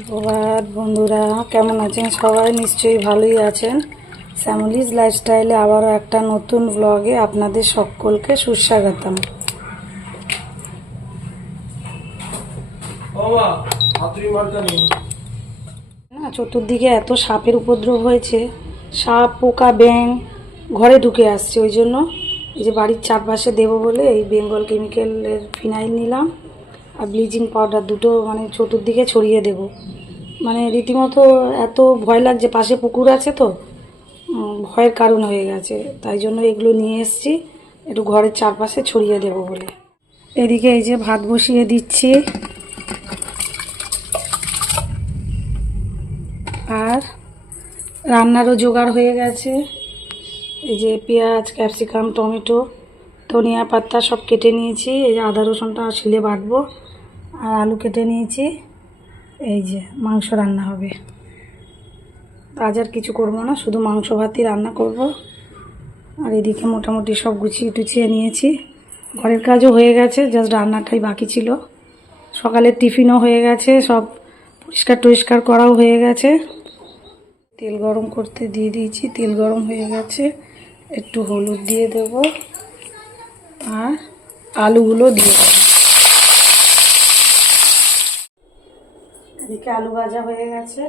সুপ্রভাত বন্ধুরা, কেমন আছেন সবাই? নিশ্চয়ই ভালোই আছেন। শ্যামলিজ লাইফস্টাইলে আবারও একটা নতুন ব্লগে আপনাদের সকলকে সুস্বাগতম। না, চতুর্দিকে এত সাপের উপদ্রব হয়েছে, সাপ পোকা ব্যাঙ ঘরে ঢুকে আসছে। ওই জন্য এই যে বাড়ির চারপাশে দেবো বলে এই বেঙ্গল কেমিক্যালের ফিনাইল নিলাম আর ব্লিচিং পাউডার দুটো চতুর্দিকে ছড়িয়ে দেব। রীতিমতো এত ভয় লাগছে, পাশে পুকুর আছে তো ভয়ের কারণ হয়ে গেছে, তাই জন্য এগুলো নিয়ে এসেছি একটু ঘরের চারপাশে ছড়িয়ে দেব বলে। এদিকে এই যে ভাত বসিয়ে দিচ্ছি, আর রান্নারও জোগাড় হয়ে গেছে। এই যে পেঁয়াজ, ক্যাপসিকাম, টমেটো, ধনিয়া পাতা সব কেটে নিয়েছি। এই যে আদা রসুনটা শিলে বাটবো, আর আলু কেটে নিয়েছি। এই যে মাংস রান্না হবে, আজ আর কিছু করবো না, শুধু মাংস ভাতই রান্না করব। আর এদিকে মোটামুটি সব গুছিয়ে টুছিয়ে নিয়েছি, ঘরের কাজও হয়ে গেছে, জাস্ট রান্নাটাই বাকি ছিল। সকালের টিফিনও হয়ে গেছে, সব পরিষ্কার টরিষ্কার করাও হয়ে গেছে। তেল গরম করতে দিয়ে দিয়েছি, তেল গরম হয়ে গেছে। একটু হলুদ দিয়ে দেব আর আলুগুলো দিয়ে দেব। এদিকে আলু ভাজা হয়ে গেছে,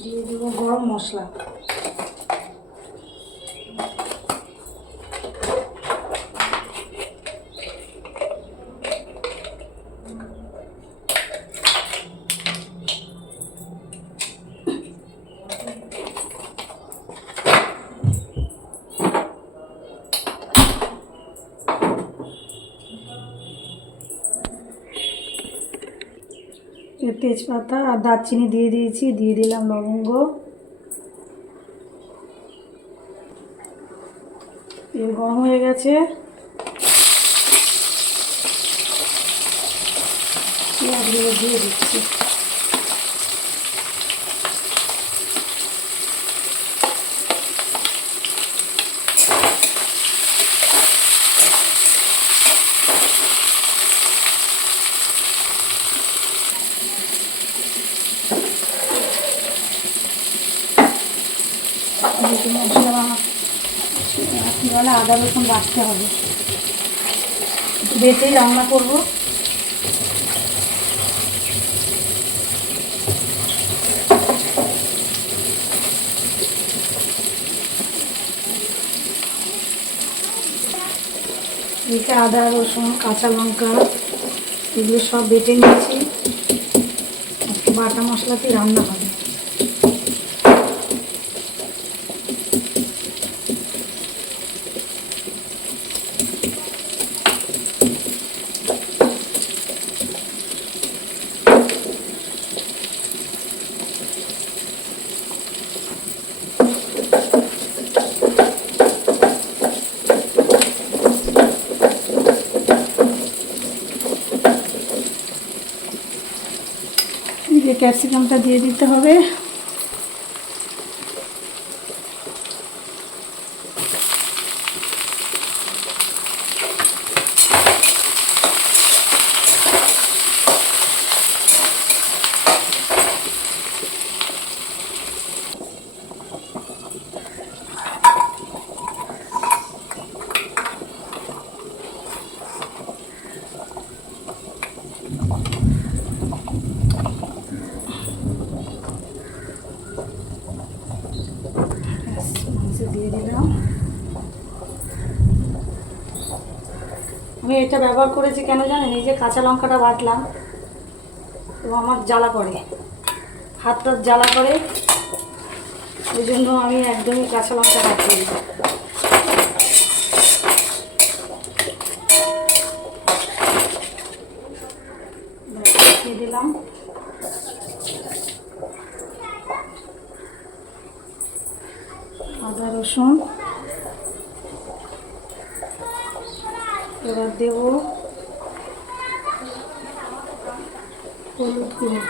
দিয়ে দেবো গরম মশলা। তেজপাতা আর দারচিনি দিয়ে দিয়েছি, দিয়ে দিলাম লবঙ্গ। তেল গরম হয়ে গেছে, পেঁয়াজগুলো দিয়ে দিচ্ছি। মশলা রাত্রিবেলা আদা রসুন বাটতে হবে, বেটেই রান্না করবো। এদিকে আদা রসুন কাঁচা লঙ্কা এগুলো সব বেটে নিয়েছি, আজকে বাটা মশলাতেই রান্না হবে। যে ক্যাপসিকামটা দিয়ে দিতে হবে। দিয়ে দিলাম। আমি এটা ব্যবহার করেছি কেন জানেন? এই যে কাঁচা লঙ্কাটা বাটলাম তো আমার জ্বালা করে, হাতটা জ্বালা করে, ওই জন্য আমি একদমই কাঁচা লঙ্কা বাটি দিয়ে দিলাম। আদা রসুন, এবার দেব হলুদ গুঁড়ো,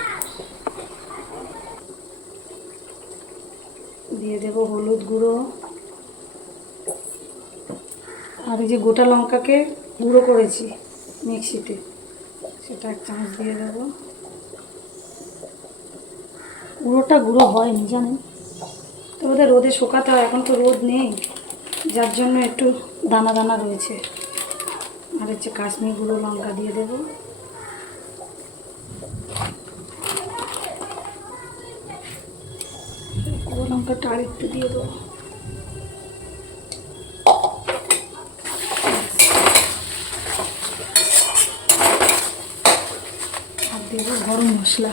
দিয়ে দেব হলুদ গুঁড়ো। আর এই যে গোটা লঙ্কাকে গুঁড়ো করেছি মিক্সিতে, সেটা 1 চামচ দিয়ে দেবো। গুঁড়োটা গুঁড়ো হয়নি জানেন তো, ওদের রোদে শুকাতে হয়, এখন তো রোদ নেই, যার জন্য একটু দানা দানা রয়েছে। আর হচ্ছে কাশ্মীর গুঁড়ো লঙ্কা দিয়ে দেবো। গুঁড়ো লঙ্কাটা আরেকটু দিয়ে দেবো। আর দেবো গরম মশলা।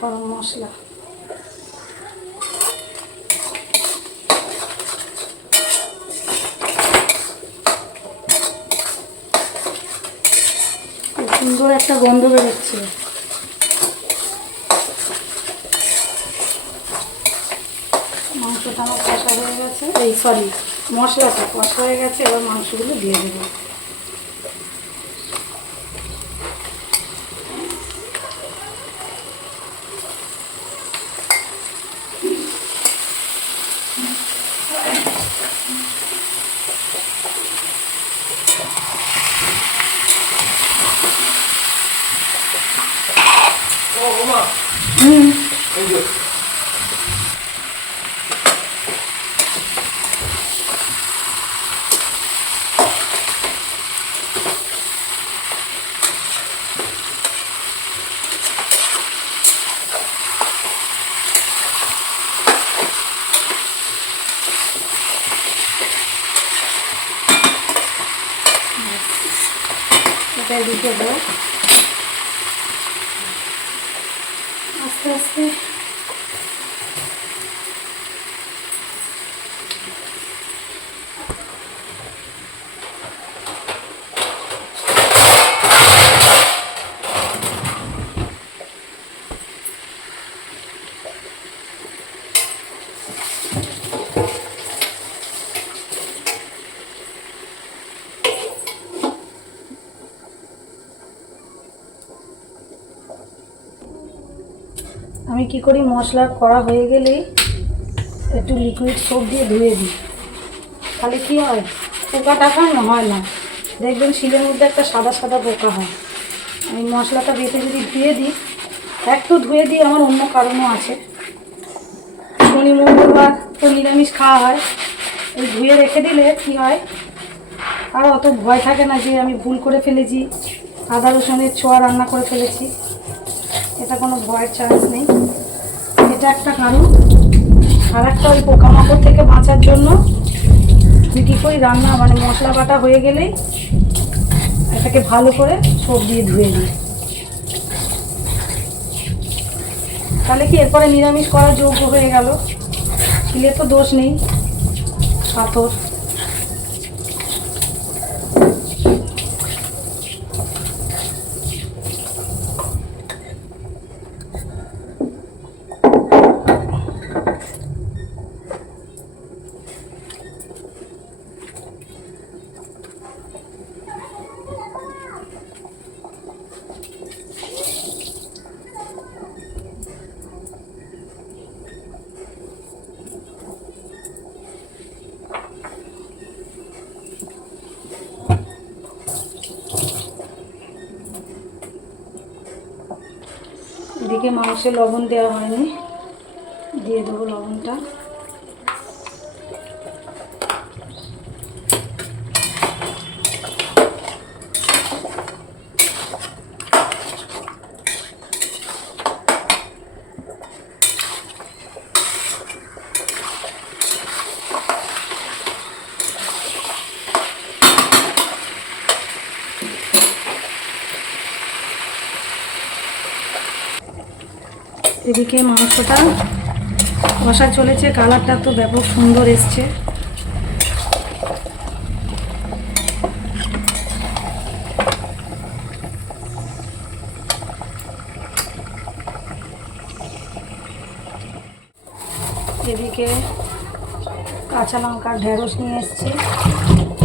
গরম মশলা সুন্দর একটা গন্ধ বেরোচ্ছে। মাংসটা আমার কষা হয়ে গেছে, মশলাটা কষা হয়ে গেছে, এবার মাংসগুলো দিয়ে দেবো। এটা দিতে দেবো আস্তে আস্তে। আমি কি করি, মশলা করা হয়ে গেলেই একটু লিকুইড সোপ দিয়ে ধুয়ে দিই, তাহলে কি হয়, পোকা টাকা না হয় না। দেখবেন শিলের মধ্যে একটা সাদা সাদা পোকা হয়। আমি মশলাটা বেটে যদি ধুয়ে দিই, একটু ধুয়ে দিই, আমার অন্য কারণও আছে। শনি মঙ্গলবার তো নিরামিষ খাওয়া হয়, এই ধুয়ে রেখে দিলে কি হয়, আর অত ভয় থাকে না যে আমি ভুল করে ফেলেছি, আদা রসুনের ছোঁয়া রান্না করে ফেলেছি। এটা কোনো ভয়ের চান্স নেই। এটা একটা কারণ। আর একটা, ওই পোকামাকড় থেকে বাঁচার জন্য আমি কী করি, রান্না মানে মশলা বাটা হয়ে গেলেই এটাকে ভালো করে সব দিয়ে ধুয়ে দিই। তাহলে কি এরপরে নিরামিষ করার যোগ্য হয়ে গেল। শিলে তো দোষ নেই, পাথর। এদিকে মাংসে লবণ দেওয়া হয়নি, দিয়ে দেবো লবণটা। এদিকে মাংসটা কষা চলেছে, কালারটা তো ব্যাপক সুন্দর এসছে। এদিকে কাঁচা লঙ্কা ঢেঁড়স নিয়ে এসছি,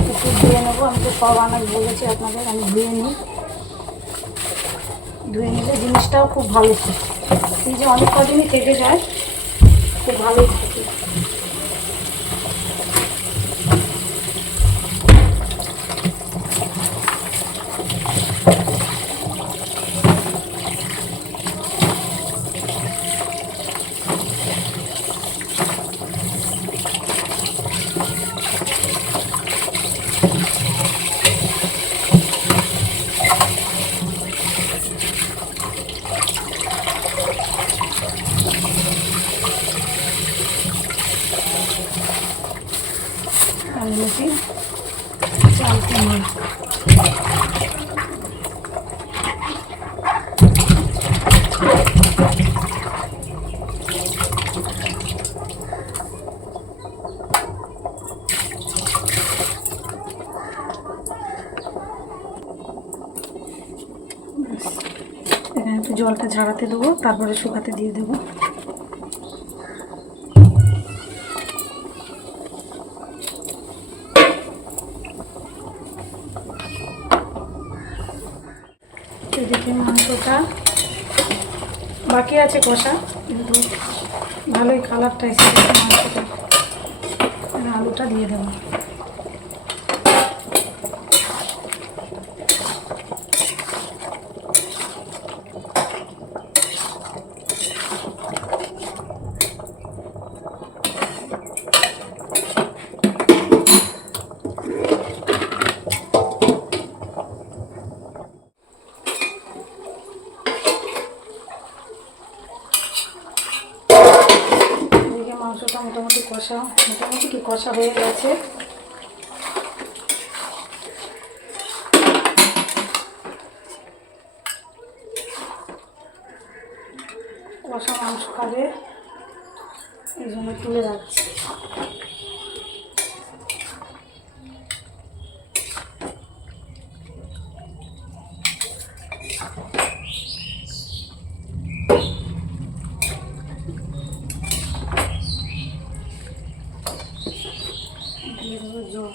একটু ধুয়ে নেবো। আমি তো সব আনাজ বলেছি আপনাদের, আমি ধুয়ে নিই। ধুয়ে নিলে জিনিসটাও খুব ভালো থাকে, এই যে অনেক কদিনই থেকে যায়, খুব ভালোই থাকে। আর এদিকে চাল কুমড়ো, এখানে একটু জলটা ঝাড়াতে দেবো, তারপরে শুকাতে দিয়ে দেবো। এদিকে মাংসটা বাকি আছে কষা, কিন্তু ভালোই কালারটা এসেছে মাংসটা। আলুটা দিয়ে দেবো। মাংসটা মোটামুটি কষা হয়ে গেছে। কষা মাংস খাবে, এই জন্য তুলে রাখছি। দিয়ে দেবো জল।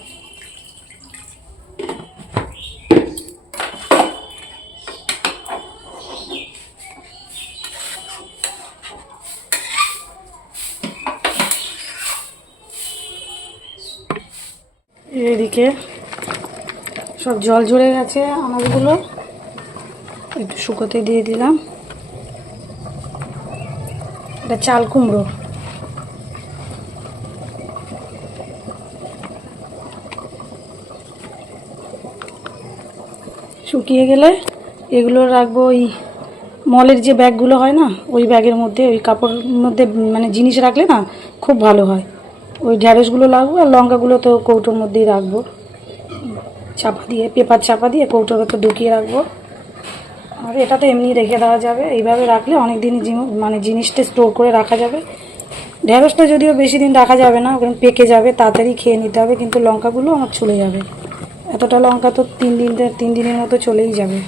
এদিকে সব জল ঝরে গেছে, আনাজগুলো একটু শুকোতে দিয়ে দিলাম। এটা চাল কুমড়ো, শুকিয়ে গেলে এগুলো রাখবো ওই মলের যে ব্যাগগুলো হয় না, ওই ব্যাগের মধ্যে, ওই কাপড়ের মধ্যে মানে জিনিস রাখলে না খুব ভালো হয়। ওই ঢ্যাঁড়সগুলো রাখবো, আর লঙ্কাগুলো তো কৌটোর মধ্যেই রাখবো, চাপা দিয়ে, পেপার চাপা দিয়ে কৌটোর ভেতর ঢুকিয়ে রাখবো। আর এটা তো এমনি রেখে দেওয়া যাবে, এইভাবে রাখলে অনেক দিনই মানে জিনিসটা স্টোর করে রাখা যাবে। ঢ্যাঁড়সটা যদিও বেশি দিন রাখা যাবে না, কারণ পেকে যাবে, তাড়াতাড়ি খেয়ে নিতে হবে, কিন্তু লঙ্কাগুলো আমার চলে যাবে। এতটা লঙ্কা তো 3 দিনের মতো চলেই যাবে।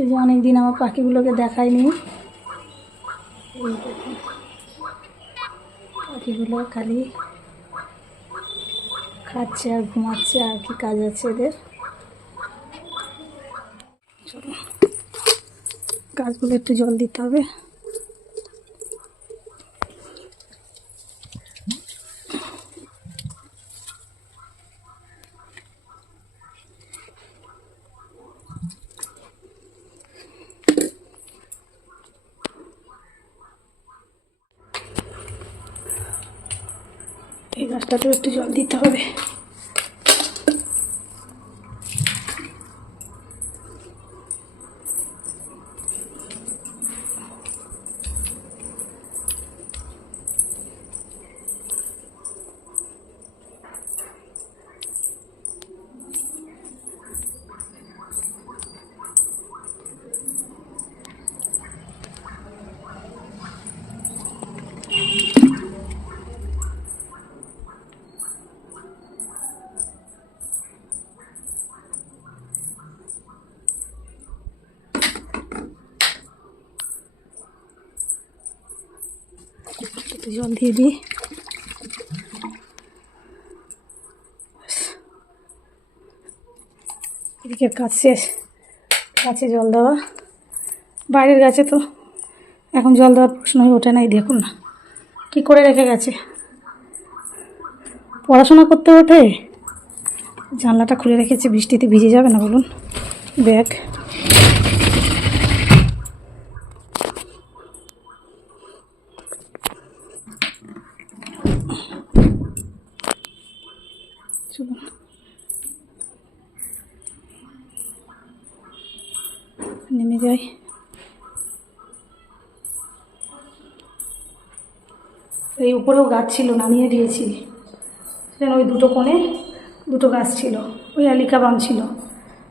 এই যে অনেক দিন আমার পাখিগুলোকে দেখায়নি, পাখিগুলো খালি খাচ্ছে আর ঘুমাচ্ছে, আর কি কাজ আছে এদের। চলো গাছগুলো একটু জল দিতে হবে। এই গাছটাতেও একটু জল দিতে হবে। একটু জল দিয়ে দিই। এদিকে কাজ শেষ, গাছে জল দেওয়া, বাইরের গাছে তো এখন জল দেওয়ার প্রশ্নই ওঠে নাই। দেখুন না কী করে রেখে গেছে, পড়াশোনা করতে ওঠে। জানলাটা খুলে রেখেছে, বৃষ্টিতে ভিজে যাবে না বলুন। ব্যাগ চলুন নেমে যাই। এই উপরেও গাছ ছিল, নামিয়ে দিয়েছি। ওই দুটো কোণে দুটো গাছ ছিল, ওই আলিকা বাম ছিল,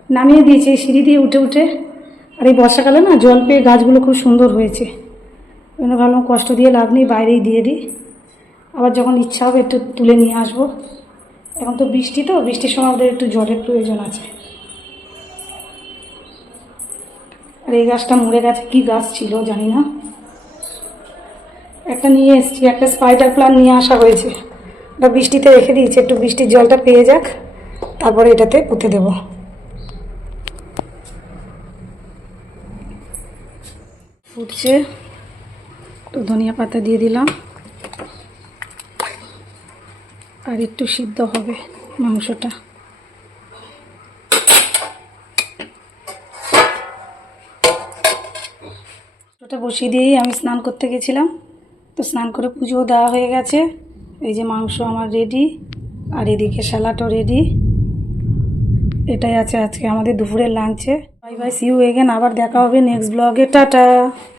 নামিয়ে দিয়েছি। এই সিঁড়ি দিয়ে উঠে উঠে, আর এই বর্ষাকালে না জল পেয়ে গাছগুলো খুব সুন্দর হয়েছে। ওই জন্য ভাবলাম কষ্ট দিয়ে লাভ নেই, বাইরেই দিয়ে দিই। আবার যখন ইচ্ছা হবে একটু তুলে নিয়ে আসবো। এখন তো বৃষ্টি, তো বৃষ্টির সময় আমাদের একটু জলের প্রয়োজন আছে। আর এই গাছটা মরে গেছে, কি গাছ ছিল জানি না। একটা নিয়ে এসেছি, একটা স্পাইডার প্লান্ট নিয়ে আসা হয়েছে। ওটা বৃষ্টিতে রেখে দিয়েছি, একটু বৃষ্টির জলটা পেয়ে যাক, তারপরে এটাতে পুঁতে দেব। ফুটছে, একটু ধনিয়া পাতা দিয়ে দিলাম, আর একটু সিদ্ধ হবে মাংসটা। ওটা বসিয়ে দিয়েই আমি স্নান করতে গেছিলাম, তো স্নান করে পুজোও দেওয়া হয়ে গেছে। এই যে মাংস আমার রেডি, আর এদিকে স্যালাডও রেডি। এটাই আছে আজকে আমাদের দুপুরের লাঞ্চে। Bye bye, see you again. আবার দেখা হবে নেক্সট ব্লগে। টাটা।